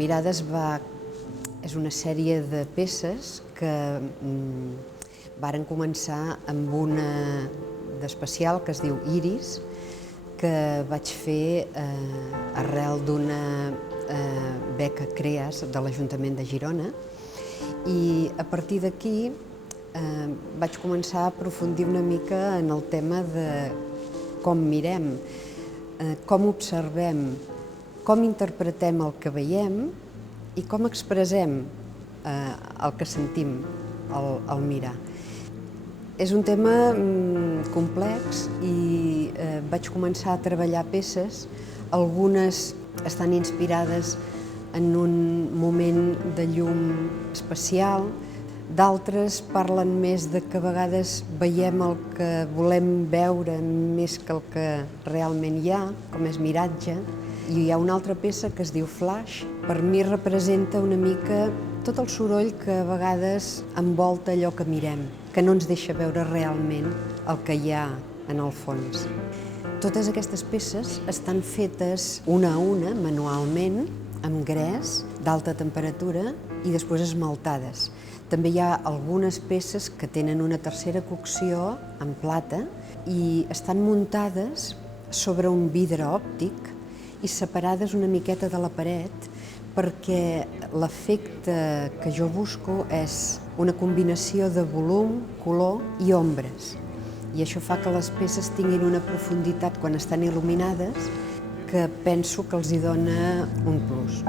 Mirades és una sèrie de peces que varen començar amb una d'especial que es diu Iris, que vaig fer arrel d'una beca CREAS de l'Ajuntament de Girona, i a partir d'aquí vaig començar a aprofundir una mica en el tema de com mirem, com observem, com interpretem el que veiem i com expressem el que sentim al mirar. És un tema complex i vaig començar a treballar peces. Algunes estan inspirades en un moment de llum especial, d'altres parlen més de que a vegades veiem el que volem veure més que el que realment hi ha, com és miratge. I hi ha una altra peça que es diu Flash. Per mi representa una mica tot el soroll que a vegades envolta allò que mirem, que no ens deixa veure realment el que hi ha en el fons. Totes aquestes peces estan fetes una a una, manualment, amb gres d'alta temperatura i després esmaltades. També hi ha algunes peces que tenen una tercera cocció en plata i estan muntades sobre un vidre òptic i separades una miqueta de la paret, perquè l'efecte que jo busco és una combinació de volum, color i ombres. I això fa que les peces tinguin una profunditat quan estan il·luminades que penso que els hi dona un plus.